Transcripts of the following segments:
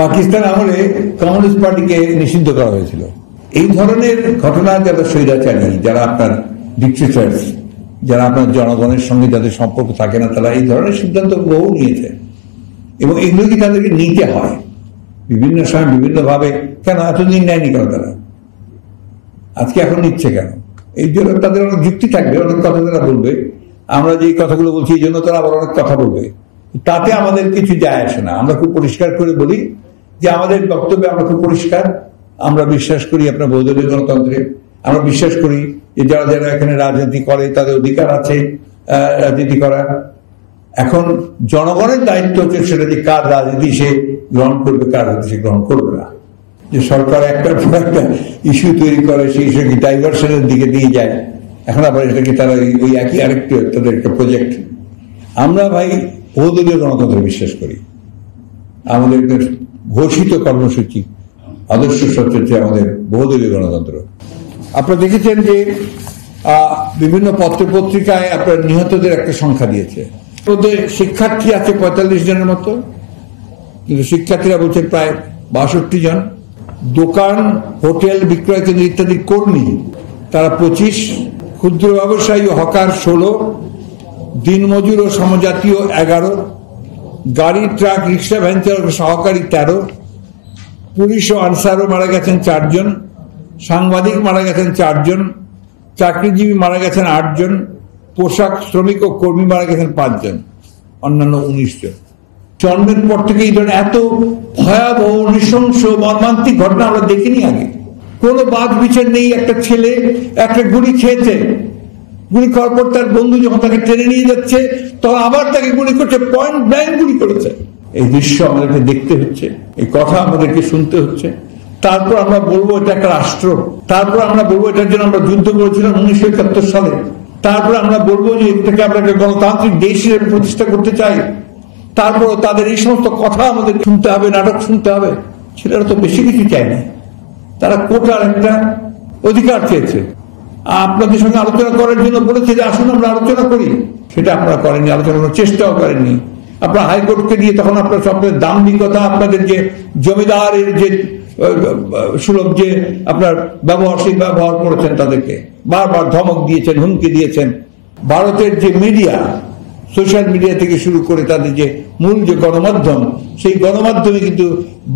পাকিস্তান আমলে কমিউনিস্ট পার্টিকে নিষিদ্ধ করা হয়েছিল। এই ধরনের ঘটনা যারা স্বৈরাচারী, যারা আপনার ডিক্টেটরস, যারা আপনার জনগণের সঙ্গে যাদের সম্পর্ক থাকে না, তারা এই ধরনের সিদ্ধান্ত বহু নিয়েছে এবং এগুলো কি তাদেরকে নিতে হয় বিভিন্ন সময় বিভিন্নভাবে। কেন এতদিন নেয়নি কেন তারা, আজকে এখন নিচ্ছে কেন? এই জন্য তাদের অনেক যুক্তি থাকবে, অনেক কথা তারা বলবে। আমরা যে কথাগুলো বলছি এই জন্য তারা আবার অনেক কথা বলবে, তাতে আমাদের কিছু যায় আসে না। আমরা খুব পরিষ্কার করে বলি যে আমাদের বক্তব্যে আমরা খুব পরিষ্কার, আমরা বিশ্বাস করি আপনার বহুদলীয় গণতন্ত্রে, আমরা বিশ্বাস করি যে যারা যারা এখানে রাজনীতি করে তাদের অধিকার আছে রাজনীতি করার। এখন জনগণের দায়িত্ব হচ্ছে সেটা যে কার রাজনীতি সে গ্রহণ করবে, কার রাজনীতি সে গ্রহণ করবে না। যে সরকার একটার পর একটা ইস্যু তৈরি করে, সেই ইস্যুকে ডাইভার্সনের দিকে দিয়ে যায়, এখন আবার এটাকে তারা ওই একই আরেকটি তাদের একটা প্রজেক্ট। আমরা ভাই বহুদলীয় গণতন্ত্রে বিশ্বাস করি। আমাদের ঘোষিত কর্মসূচি আদর্শ সত্য হচ্ছে আমাদের বহুদলীয় গণতন্ত্র। আপনারা দেখেছেন যে বিভিন্ন পত্র পত্রিকায় আপনার নিহতদের একটা সংখ্যা দিয়েছে। ওদের শিক্ষার্থী আছে 45 জনের মতো, কিন্তু শিক্ষার্থীরা বলছেন প্রায় 62 জন। দোকান, হোটেল, বিক্রয় কেন্দ্র ইত্যাদি কর্মী তারা 25, ক্ষুদ্র ব্যবসায়ী ও হকার 16, দিনমজুর ও সমজাতীয় 11, গাড়ি, ট্রাক, রিক্সা, ভ্যান চালক সহকারী 13, পুলিশ ও আনসারও মারা গেছেন 4 জন, সাংবাদিক মারা গেছেন 4 জন, চাকরিজীবী মারা গেছেন 8 জন, পোশাক শ্রমিক ও কর্মী মারা গেছেন 5 জন, অন্যান্য 19 জন। জন্মের পর থেকে এই ধরনের এত ভয়াবহ নৃশংস মর্মান্তিক ঘটনা আমরা দেখিনি আগে। কোনো বাদ বিচার নেই। একটা ছেলে একটা গুলি খেয়েছে, গুলি খাওয়ার পর তার বন্ধু যখন তাকে টেনে নিয়ে যাচ্ছে তখন আবার তাকে গুলি করছে, পয়েন্ট ব্ল্যাঙ্ক গুলি করেছে। এই দৃশ্য আমাদেরকে দেখতে হচ্ছে, এই কথা আমাদেরকে শুনতে হচ্ছে। তারপর আমরা বলবো এটা একটা রাষ্ট্র, তারপর আমরা বলবো এটার জন্য আমরা যুদ্ধ করেছিলাম 1971 সালে, তারপর আমরা বলবো যে এটাকে আমরা একটা গণতান্ত্রিক দেশ হিসেবে প্রতিষ্ঠা করতে চাই। তারপর তাদের এই সমস্ত কথা আমাদের শুনতে হবে, নাটক শুনতে হবে। ছেলেরা তো বেশি কিছু চায় না, তারা কোটার একটা অধিকার চেয়েছে। আপনাদের সঙ্গে আলোচনা করার জন্য বলেছে যে আসুন আমরা আলোচনা করি, সেটা আপনারা করেননি, আলোচনা করার চেষ্টাও করেননি। আপনারা হাইকোর্টকে দিয়ে তখন আপনার সবচেয়ে দাম্ভিকতা, আপনাদের যে জমিদারের যে সুলভ যে আপনার ব্যবহার, সেই ব্যবহার করেছেন, তাদেরকে বারবার ধমক দিয়েছেন, হুমকি দিয়েছেন। ভারতের যে মিডিয়া, সোশ্যাল মিডিয়া থেকে শুরু করে তাদের যে মূল যে গণমাধ্যম, সেই গণমাধ্যমে কিন্তু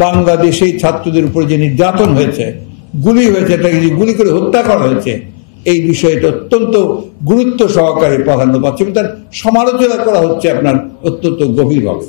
বাংলাদেশে ছাত্রদের উপরে যে নির্যাতন হয়েছে, গুলি হয়েছে, তাকে যে গুলি করে হত্যা করা হয়েছে, এই বিষয়টা অত্যন্ত গুরুত্ব সহকারে প্রাধান্য পাচ্ছে এবং তার সমালোচনা করা হচ্ছে আপনার অত্যন্ত গভীরভাবে।